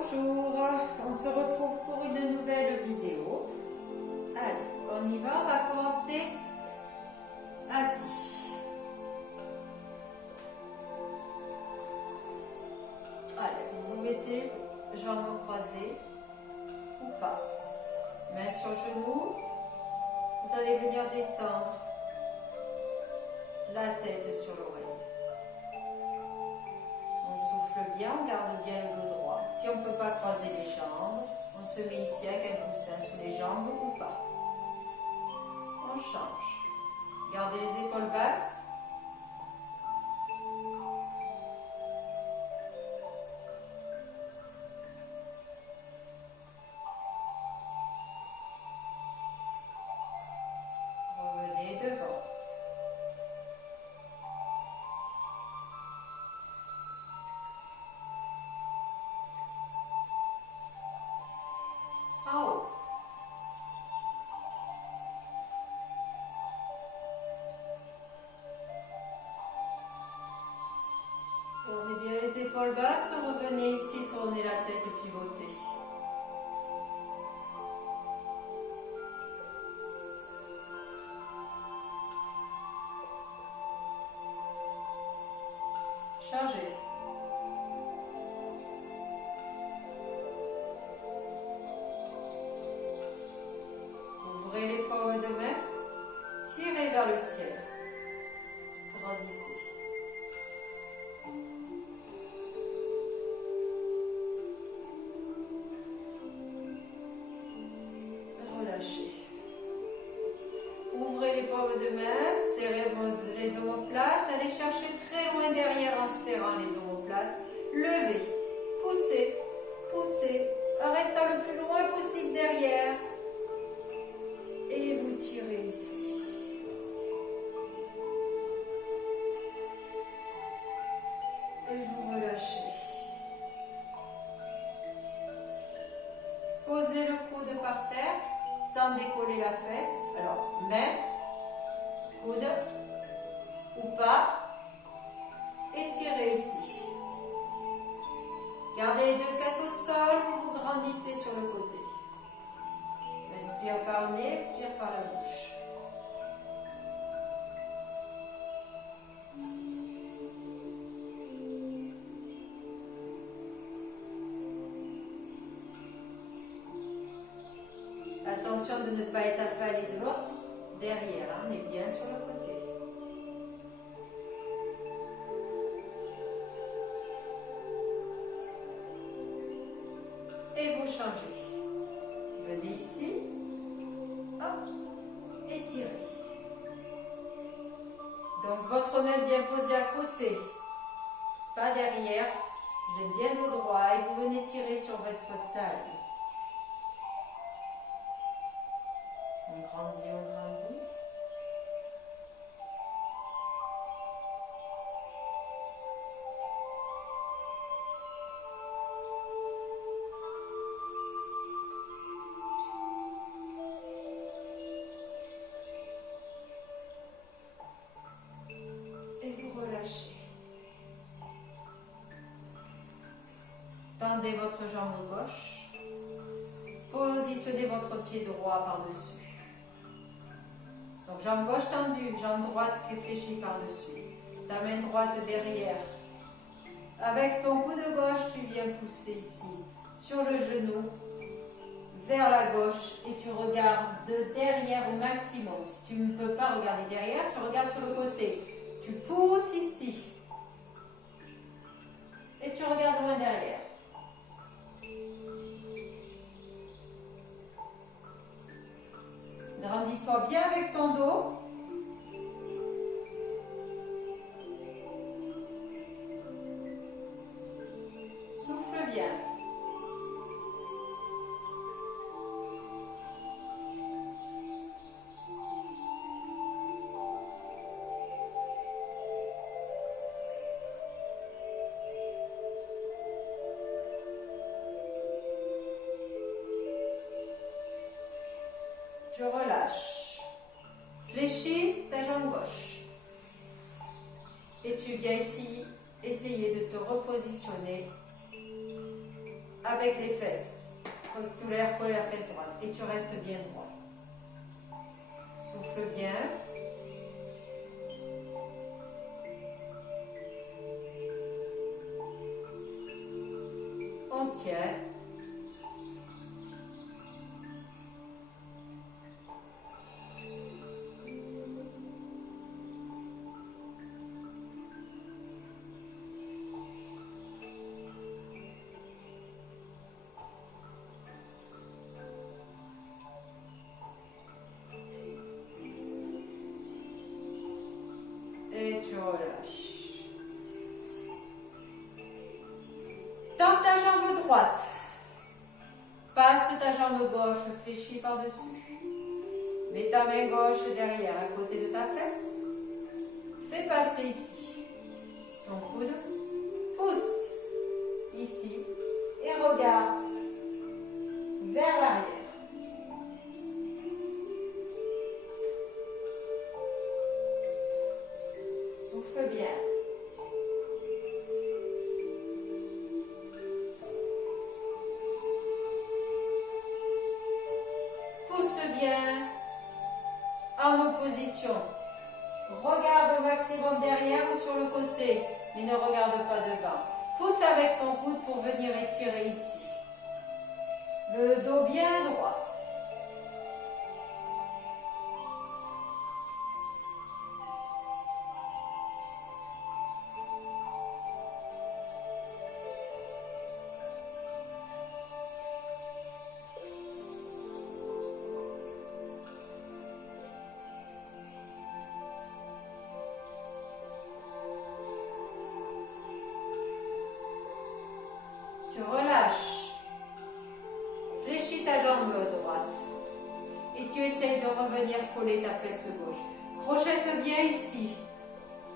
Bonjour, on se retrouve pour une nouvelle vidéo. Allez, on y va, on va commencer assis. Allez, vous vous mettez jambes croisées ou pas. Main sur genou, vous allez venir descendre la tête sur l'oreille. On souffle bien, on garde bien le dos droit. Si on ne peut pas croiser les jambes, on se met ici avec un coussin sous les jambes ou pas. On change. Gardez les épaules basses. Revenez devant. En haut. Tournez bien les épaules basses, revenez ici, tournez la tête, pivotez. Chargez. Ouvrez les paumes de main, tirez vers le ciel. Grandissez. Relâchez. Ouvrez les paumes de main, serrez les omoplates, allez chercher très loin derrière en serrant les omoplates. Levez, poussez, poussez, en restant le plus loin possible derrière. Et vous tirez ici. Et vous relâchez. Posez le coude par terre sans décoller la fesse. Alors, main, coude ou pas. Étirez ici. Gardez les deux fesses au sol, vous vous grandissez sur le côté. Inspire par le nez, expire par la bouche. Attention de ne pas être affalé de l'autre. Derrière, on est bien sur le côté. Et vous changez. Venez ici. Hop. Étirez. Donc votre main bien posée à côté. Pas derrière. Vous êtes bien dos droit et vous venez tirer sur votre taille. On grandit, on grandit. Et vous relâchez. Tendez votre jambe gauche. Positionnez votre pied droit par-dessus. Donc jambe gauche tendue, jambe droite réfléchie par-dessus. Ta main droite derrière. Avec ton coude gauche, tu viens pousser ici, sur le genou, vers la gauche et tu regardes de derrière au maximum. Si tu ne peux pas regarder derrière, tu regardes sur le côté. Tu pousses ici. Et tu regardes loin derrière. Grandis-toi bien avec ton dos. Souffle bien. Tu relâches. Fléchis ta jambe gauche. Et tu viens ici essayer de te repositionner avec les fesses. Comme si tu voulais recoller la fesse droite. Et tu restes bien droit. Souffle bien. On tient. Et tu relâches. Tends ta jambe droite. Passe ta jambe gauche fléchie par-dessus. Mets ta main gauche derrière, à côté de ta fesse. Fais passer ici ton coude. Pousse ici et regarde vers l'arrière. Souffle bien. Pousse bien en opposition. Regarde au maximum derrière ou sur le côté, mais ne regarde pas devant. Pousse avec ton coude pour venir étirer ici. Le dos bien droit. Tu relâches. Fléchis ta jambe droite. Et tu essayes de revenir coller ta fesse gauche. Crochette bien ici.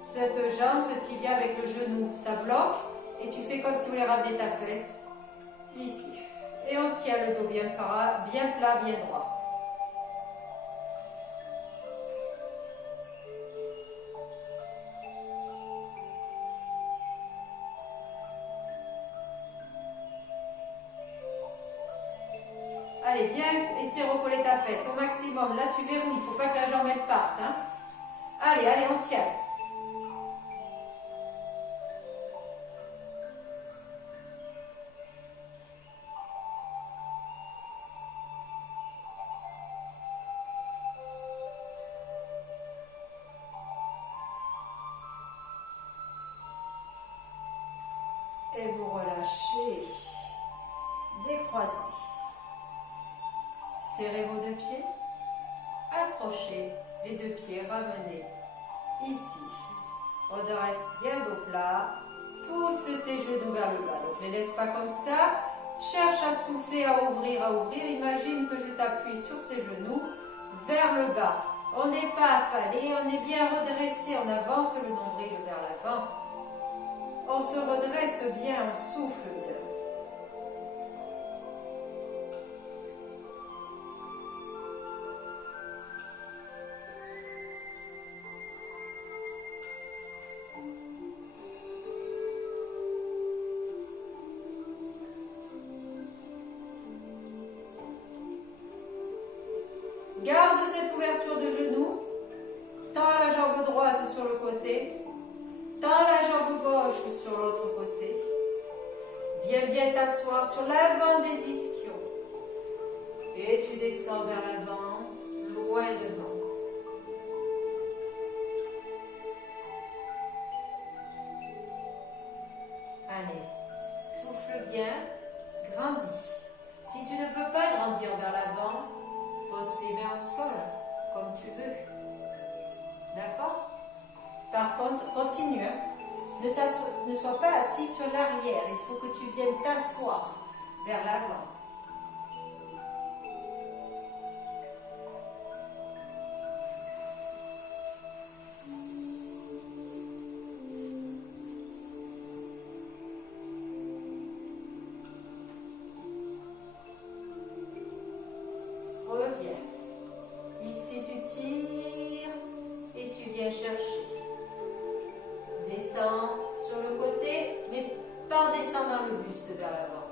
Cette jambe, ce tibia avec le genou, ça bloque. Et tu fais comme si tu voulais ramener ta fesse ici. Et on tient le dos bien plat, bien droit. Allez, viens essayer de recoller ta fesse au maximum. Là, tu verrouilles. Il ne faut pas que la jambe elle parte. Hein. Allez, allez, on tient. Et vous relâchez. Décroisez. Serrez vos deux pieds. Accrochez les deux pieds. Ramenez ici. Redresse bien dos plat. Pousse tes genoux vers le bas. Donc, ne les laisse pas comme ça. Cherche à souffler, à ouvrir, à ouvrir. Imagine que je t'appuie sur ces genoux vers le bas. On n'est pas affalé, on est bien redressé. On avance le nombril vers l'avant. On se redresse bien, on souffle bien. Garde cette ouverture de genou. Tends la jambe droite sur le côté. Tends la jambe gauche sur l'autre côté. Viens bien t'asseoir sur l'avant des ischions. Et tu descends vers l'avant, loin devant. Allez, souffle bien, grandis. Si tu ne peux pas grandir vers l'avant, pose tes mains au sol, comme tu veux. D'accord? Par contre, continue. Hein. Ne sois pas assis sur l'arrière. Il faut que tu viennes t'asseoir vers l'avant. Reviens. Ici, tu tires et tu viens chercher. Descends sur le côté, mais pas en descendant le buste vers l'avant.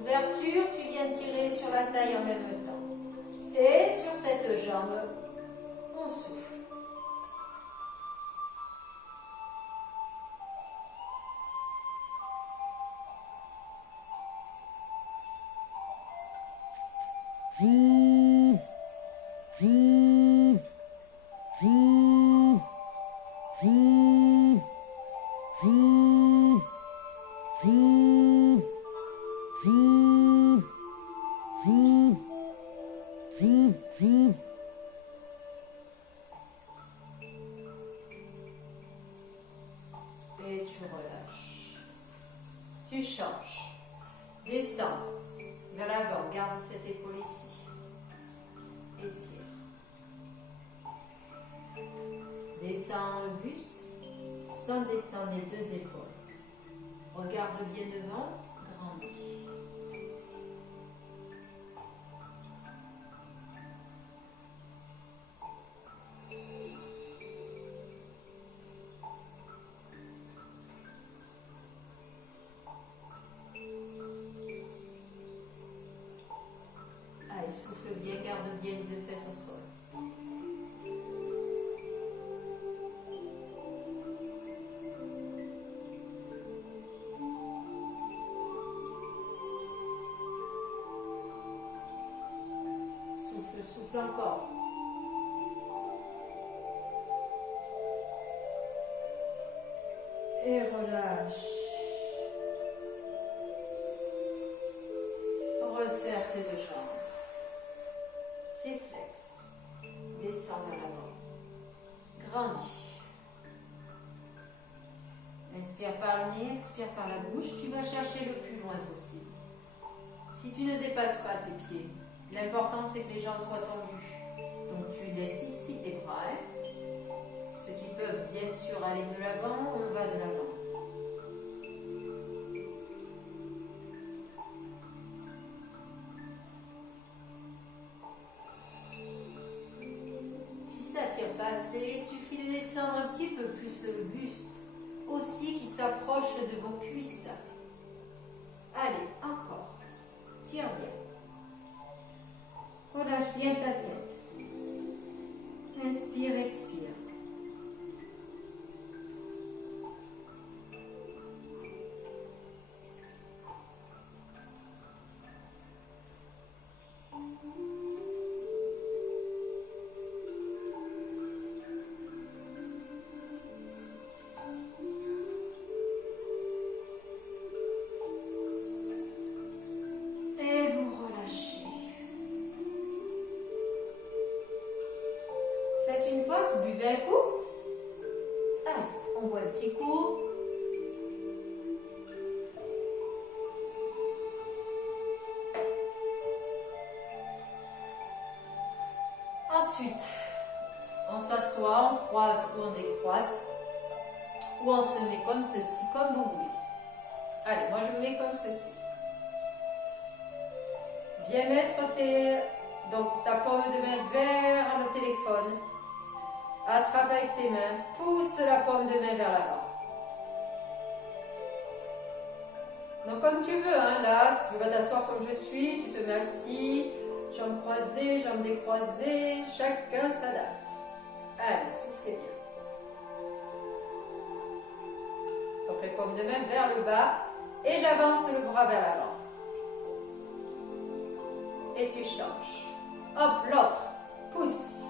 Ouverture, tu viens tirer sur la taille en même temps. Et sur cette jambe, on souffle. Et tu relâches. Tu changes. Descends vers l'avant. Garde cette épaule ici. Étire. Descends le buste sans descendre les deux épaules. Regarde bien devant. Grandis. Allez, souffle bien, garde bien les deux fesses au sol. Souffle, souffle encore. Et relâche. Resserre tes deux jambes. Pieds flex. Descends vers l'avant. Grandis. Inspire par le nez, expire par la bouche. Tu vas chercher le plus loin possible. Si tu ne dépasses pas tes pieds, l'important c'est que les jambes soient tendues. Donc tu laisses ici tes bras. Ceux qui peuvent bien sûr aller de l'avant, on va de l'avant. Si ça tire pas assez, il suffit de descendre un petit peu plus le buste, aussi qui s'approche de vos cuisses. Allez, encore. Tire bien. Relâche bien ta tête. Inspire, expire. Buvez un coup. Allez, on boit un petit coup. Ensuite, on s'assoit, on croise ou on décroise. Ou on se met comme ceci, comme vous voulez. Allez, moi je me mets comme ceci. Viens mettre donc, ta paume de main vers le téléphone. Attrape avec tes mains, pousse la paume de main vers l'avant. Donc comme tu veux, hein, là, si tu veux pas t'asseoir comme je suis, tu te mets assis, jambes croisées, jambes décroisées, chacun s'adapte. Allez, soufflez bien. Donc les paumes de main vers le bas et j'avance le bras vers l'avant. Et tu changes. Hop, l'autre, pousse.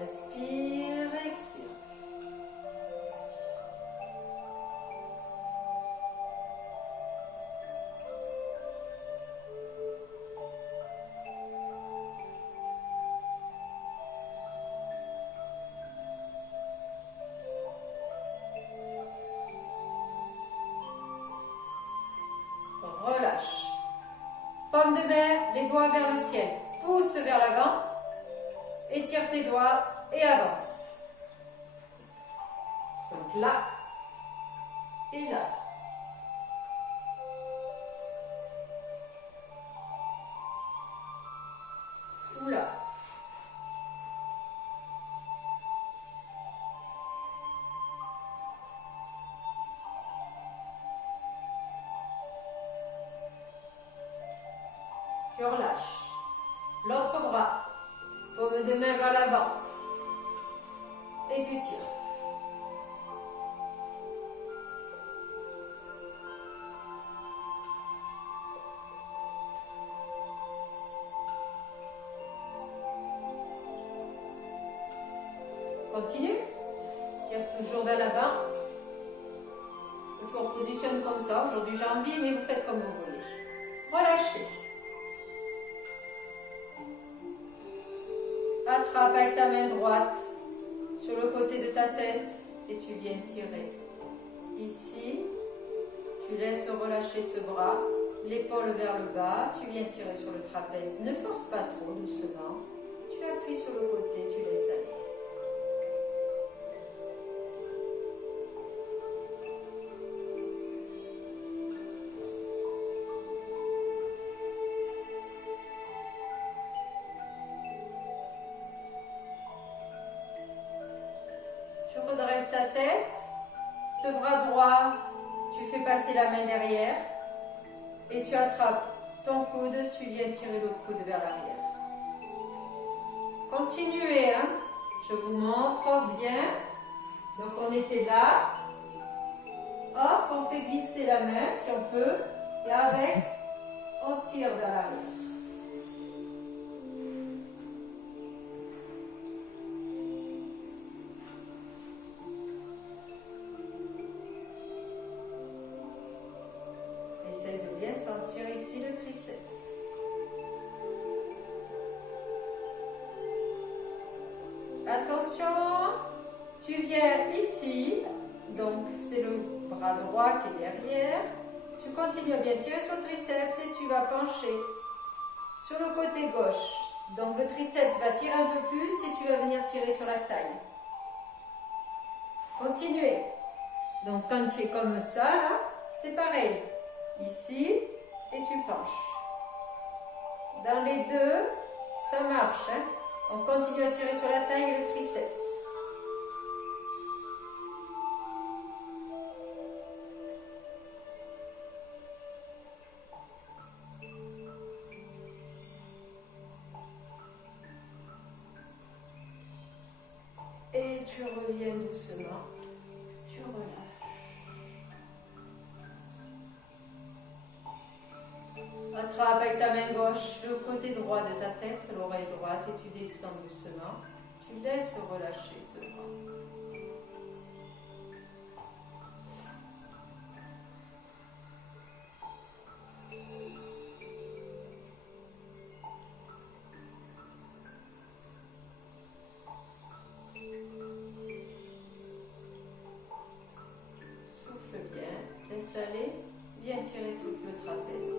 Inspire, expire. Relâche. Paume de main, les doigts vers le ciel. Pousse vers l'avant. Étire tes doigts et avance. Donc là et là. Ou là. de main vers l'avant. Et tu tires. Continue. Tire toujours vers l'avant. Je vous repositionne comme ça. Aujourd'hui j'ai envie, mais vous faites comme vous voulez. Relâchez. Attrape avec ta main droite sur le côté de ta tête et tu viens tirer. Ici, tu laisses relâcher ce bras, l'épaule vers le bas, tu viens tirer sur le trapèze. Ne force pas trop, doucement. Tu appuies sur le côté, tu laisses aller. Redresse ta tête, ce bras droit, tu fais passer la main derrière et tu attrapes ton coude, tu viens tirer le coude vers l'arrière. Continuez, hein? Je vous montre bien. Donc on était là, hop, on fait glisser la main si on peut et avec, on tire vers l'arrière. Essaye de bien sentir ici le triceps. Attention, tu viens ici, donc c'est le bras droit qui est derrière. Tu continues à bien tirer sur le triceps et tu vas pencher sur le côté gauche. Donc le triceps va tirer un peu plus et tu vas venir tirer sur la taille. Continuez. Donc quand tu es comme ça, là, c'est pareil. Ici, et tu penches. Dans les deux, ça marche. Hein? On continue à tirer sur la taille et le triceps. Et tu reviens doucement. Tu relâches. Attrape avec ta main gauche le côté droit de ta tête, l'oreille droite, et tu descends doucement. Tu laisses relâcher ce bras. Souffle bien, laisse aller, viens tirer tout le trapèze.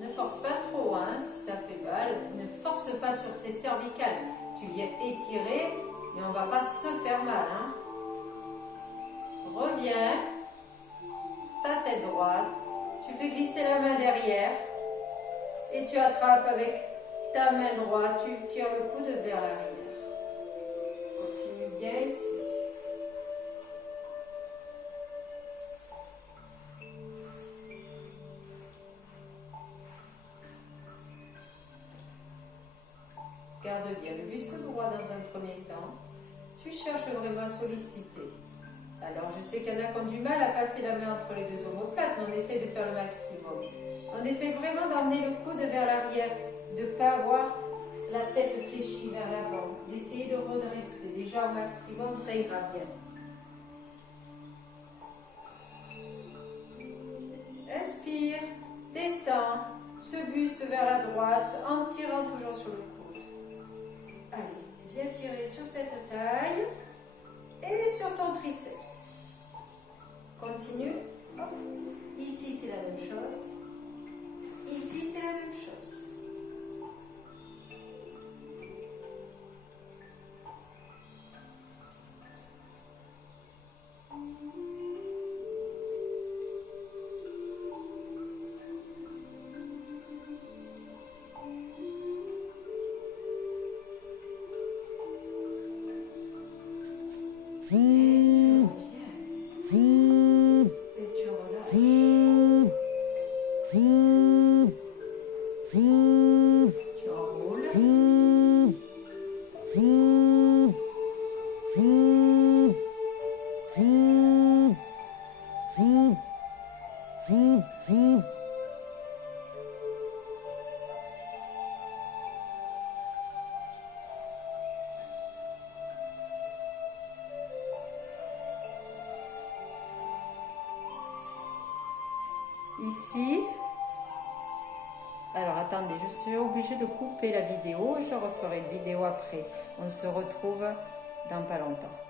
Ne force pas trop, hein, si ça fait mal. Tu ne forces pas sur ces cervicales. Tu viens étirer, mais on ne va pas se faire mal. Hein. Reviens, ta tête droite. Tu fais glisser la main derrière et tu attrapes avec ta main droite. Tu tires le coude vers l'arrière. Continue bien ici. Garde bien le buste droit dans un premier temps. Tu cherches vraiment à solliciter. Alors, je sais qu'il y en a qui ont du mal à passer la main entre les deux omoplates, mais on essaie de faire le maximum. On essaie vraiment d'emmener le coude vers l'arrière, de ne pas avoir la tête fléchie vers l'avant, d'essayer de redresser. Déjà au maximum, ça ira bien. Inspire, descends, ce buste vers la droite, en tirant toujours sur le coude. Allez, viens tirer sur cette taille et sur ton triceps. Continue. Hop. Ici, c'est la même chose. Ici, c'est la même chose. Tu enroules. Ici. Alors attendez, je suis obligée de couper la vidéo. Je referai une vidéo après. On se retrouve dans pas longtemps.